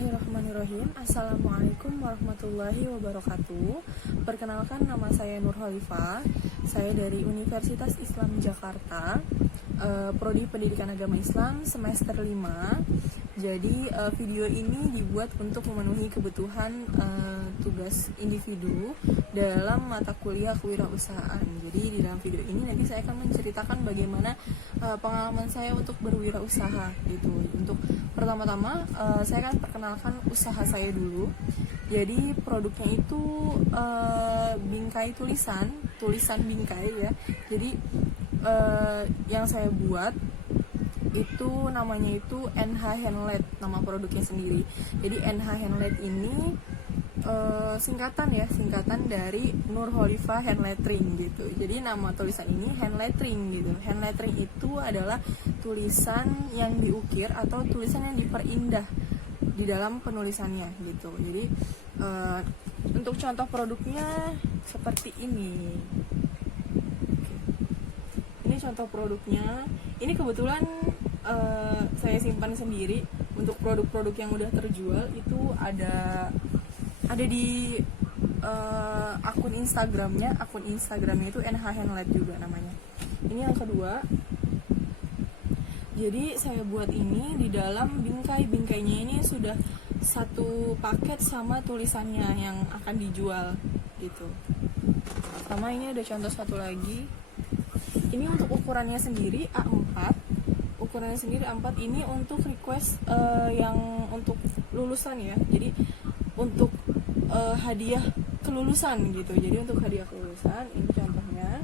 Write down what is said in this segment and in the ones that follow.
Bismillahirrahmanirrahim. Assalamualaikum warahmatullahi wabarakatuh. Perkenalkan, nama saya Nur Khalifah. Saya dari Universitas Islam Jakarta, Prodi Pendidikan Agama Islam semester 5. Jadi video ini dibuat untuk memenuhi kebutuhan tugas individu dalam mata kuliah kewirausahaan. Jadi di dalam video ini nanti saya akan menceritakan bagaimana pengalaman saya untuk berwirausaha gitu. Untuk pertama-tama saya akan perkenalkan usaha saya dulu. Jadi produknya itu bingkai tulisan bingkai ya. Jadi yang saya buat itu namanya itu NH Handlet, nama produknya sendiri. Jadi NH Handlet ini singkatan dari Nur Khalifah Hand Lettering gitu. Jadi nama tulisan ini hand lettering gitu. Hand lettering itu adalah tulisan yang diukir atau tulisan yang diperindah di dalam penulisannya gitu. Jadi untuk contoh produknya seperti ini. Ini contoh produknya. Ini kebetulan saya simpan sendiri. Untuk produk-produk yang udah terjual itu ada di akun Instagramnya itu NH Handlet juga namanya. Ini yang kedua. Jadi saya buat ini di dalam bingkainya ini sudah satu paket sama tulisannya yang akan dijual gitu. Sama ini ada contoh satu lagi. Ini untuk ukurannya sendiri A4. Ukurannya sendiri A4 ini untuk request yang untuk lulusan ya. Jadi untuk hadiah kelulusan gitu. Jadi untuk hadiah kelulusan ini contohnya.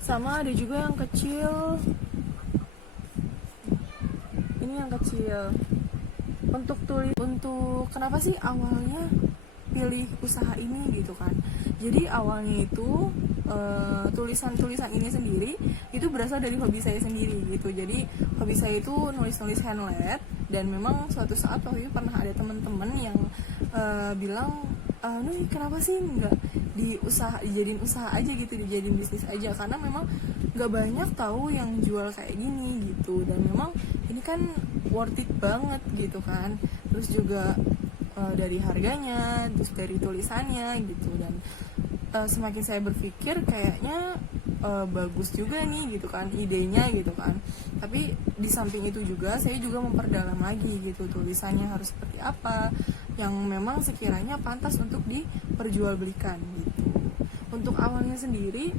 Sama ada juga yang kecil. Ini yang kecil. Untuk kenapa sih awalnya pilih usaha ini gitu kan. Jadi awalnya itu tulisan-tulisan ini sendiri itu berasal dari hobi saya sendiri gitu. Jadi hobi saya itu nulis-nulis handlet, dan memang suatu saat waktu itu pernah ada teman-teman yang bilang, "Nuh, kenapa sih nggak dijadiin usaha aja gitu, dijadiin bisnis aja?" Karena memang nggak banyak tahu yang jual kayak gini gitu, dan memang ini kan worth it banget gitu kan. Terus juga dari harganya, terus dari tulisannya gitu, dan semakin saya berpikir kayaknya bagus juga nih gitu kan idenya gitu kan. Tapi di samping itu juga saya juga memperdalam lagi gitu, tulisannya harus seperti apa yang memang sekiranya pantas untuk diperjualbelikan gitu. Untuk awalnya sendiri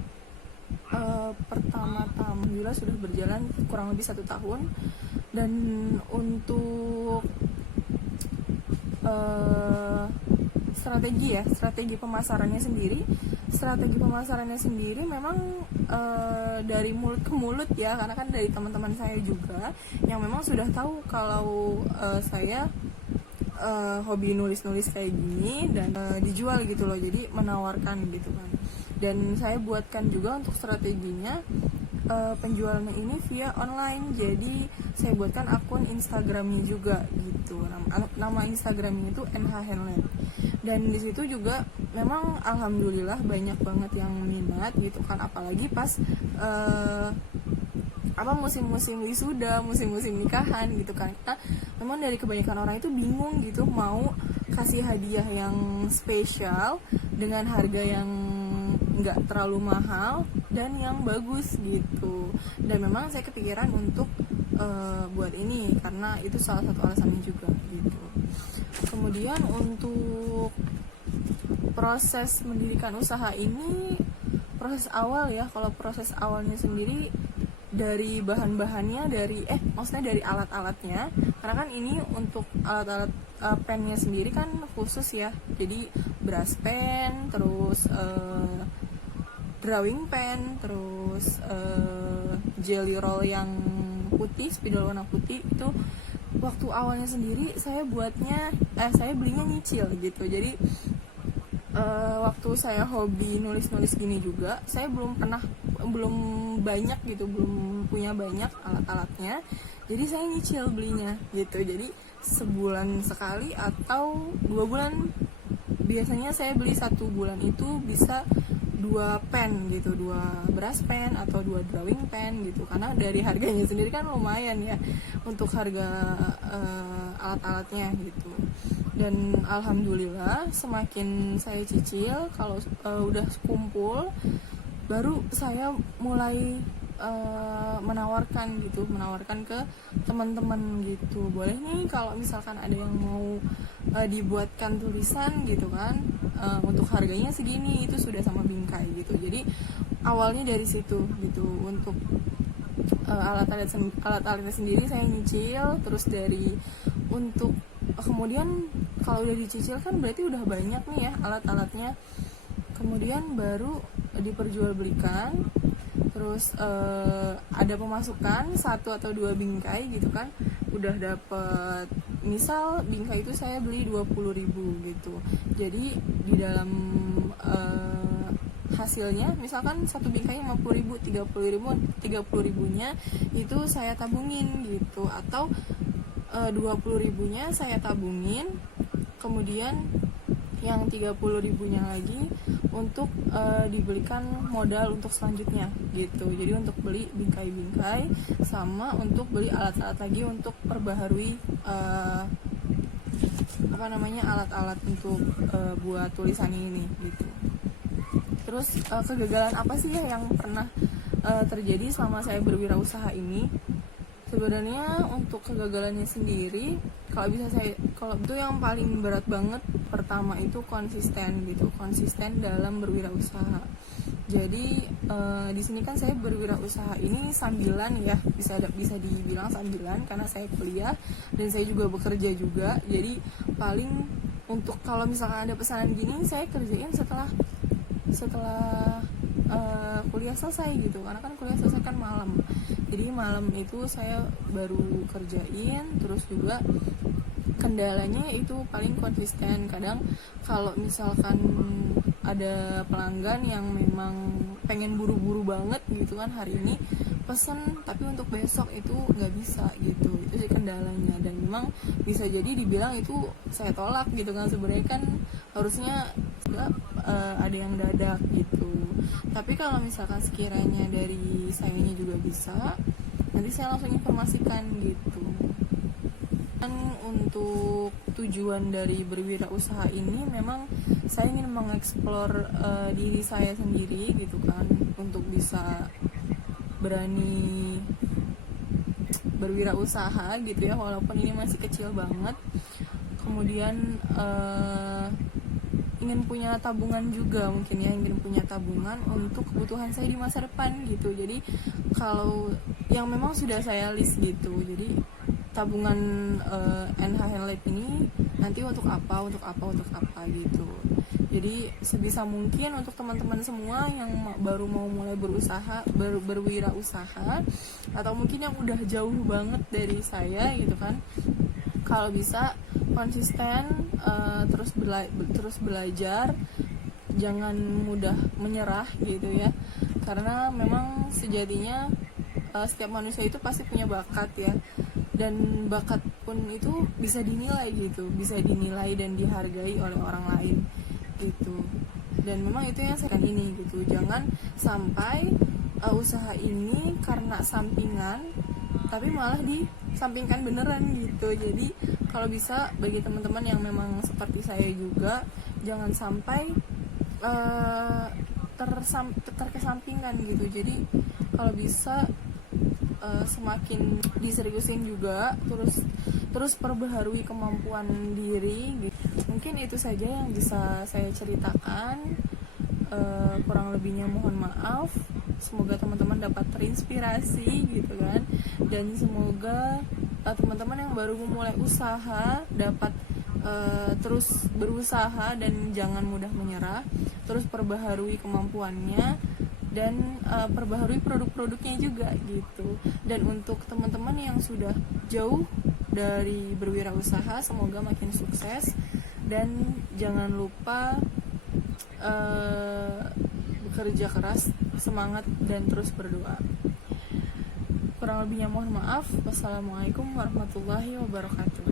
pertama-tama alhamdulillah sudah berjalan kurang lebih 1 tahun. Dan untuk strategi pemasarannya sendiri memang dari mulut ke mulut ya, karena kan dari teman-teman saya juga yang memang sudah tahu kalau saya hobi nulis-nulis kayak gini dan dijual gitu loh. Jadi menawarkan gitu kan. Dan saya buatkan juga untuk strateginya penjualannya ini via online. Jadi saya buatkan akun Instagramnya juga gitu. Nama Instagramnya itu NH Handlet. Dan di situ juga memang alhamdulillah banyak banget yang minat gitu kan, apalagi pas musim-musim wisuda, musim-musim nikahan gitu kan. Kita memang dari kebanyakan orang itu bingung gitu mau kasih hadiah yang spesial dengan harga yang nggak terlalu mahal dan yang bagus gitu. Dan memang saya kepikiran untuk buat ini karena itu salah satu alasannya juga gitu. Kemudian untuk proses mendirikan usaha ini, proses awal ya, kalau proses awalnya sendiri dari bahan-bahannya, dari alat-alatnya, karena kan ini untuk alat-alat pennya sendiri kan khusus ya. Jadi brush pen, terus drawing pen, terus jelly roll yang putih, spidol warna putih. Itu waktu awalnya sendiri saya belinya nyicil gitu. Jadi waktu saya hobi nulis-nulis gini juga, saya belum banyak gitu, belum punya banyak alat-alatnya. Jadi saya nyicil belinya gitu. Jadi sebulan sekali atau 2 bulan. Biasanya saya beli 1 bulan itu bisa 2 pen gitu, 2 brush pen atau 2 drawing pen gitu, karena dari harganya sendiri kan lumayan ya untuk harga alat-alatnya gitu. Dan alhamdulillah semakin saya cicil, kalau udah kumpul baru saya mulai menawarkan ke teman-teman gitu, boleh nih kalau misalkan ada yang mau dibuatkan tulisan gitu kan, untuk harganya segini, itu sudah sama bingkai gitu. Jadi awalnya dari situ gitu. Untuk alat-alatnya sendiri saya nyicil, terus dari untuk kemudian kalau udah dicicil kan berarti udah banyak nih ya alat-alatnya, kemudian baru diperjualbelikan. Terus ada pemasukan 1 atau 2 bingkai gitu kan, udah dapet, misal bingkai itu saya beli 20.000 gitu. Jadi di dalam hasilnya misalkan 1 bingkai 50.000, 30.000 nya itu saya tabungin gitu, atau 20.000 nya saya tabungin, kemudian yang 30.000 nya lagi untuk dibelikan modal untuk selanjutnya gitu. Jadi untuk beli bingkai-bingkai sama untuk beli alat-alat lagi untuk perbaharui alat-alat untuk buat tulisan ini gitu. Terus kegagalan apa sih ya yang pernah terjadi selama saya berwirausaha ini? Sebenarnya untuk kegagalannya sendiri, kalau itu yang paling berat banget, pertama itu konsisten dalam berwirausaha. Jadi di sini kan saya berwirausaha ini sambilan ya, bisa dibilang sambilan karena saya kuliah dan saya juga bekerja juga. Jadi paling untuk kalau misalkan ada pesanan gini, saya kerjain setelah kuliah selesai gitu, karena kan kuliah selesai kan malam. Jadi malam itu saya baru kerjain. Terus juga kendalanya itu paling konsisten. Kadang kalau misalkan ada pelanggan yang memang pengen buru-buru banget gitu kan, hari ini pesen tapi untuk besok itu nggak bisa gitu, itu sih kendalanya. Dan memang bisa jadi dibilang itu saya tolak gitu kan, sebenarnya kan harusnya ada yang dadak gitu. Tapi kalau misalkan sekiranya dari sayanya juga bisa, nanti saya langsung informasikan gitu. Dan untuk tujuan dari berwirausaha ini memang saya ingin mengeksplor diri saya sendiri gitu kan, untuk bisa berani berwirausaha gitu ya, walaupun ini masih kecil banget. Kemudian ingin punya tabungan juga, mungkin ya, ingin punya tabungan untuk kebutuhan saya di masa depan gitu. Jadi kalau yang memang sudah saya list gitu, jadi tabungan NH Handlab ini nanti untuk apa gitu. Jadi sebisa mungkin untuk teman-teman semua yang baru mau mulai berwirausaha, atau mungkin yang udah jauh banget dari saya gitu kan, kalau bisa konsisten, terus belajar, jangan mudah menyerah gitu ya, karena memang sejatinya setiap manusia itu pasti punya bakat ya, dan bakat pun itu bisa dinilai gitu, bisa dinilai dan dihargai oleh orang lain gitu. Dan memang itu yang saya ini gitu, jangan sampai usaha ini karena sampingan tapi malah disampingkan beneran gitu. Jadi kalau bisa bagi teman-teman yang memang seperti saya juga, jangan sampai terkesampingkan gitu. Jadi kalau bisa semakin diseriusin juga, terus perbaharui kemampuan diri gitu. Mungkin itu saja yang bisa saya ceritakan, kurang lebihnya mohon maaf. Semoga teman-teman dapat terinspirasi gitu kan, dan semoga teman-teman yang baru memulai usaha dapat terus berusaha dan jangan mudah menyerah, terus perbaharui kemampuannya dan perbaharui produk-produknya juga gitu. Dan untuk teman-teman yang sudah jauh dari berwirausaha, semoga makin sukses, dan jangan lupa bekerja keras, semangat, dan terus berdoa. Kurang lebihnya mohon maaf. Wassalamualaikum warahmatullahi wabarakatuh.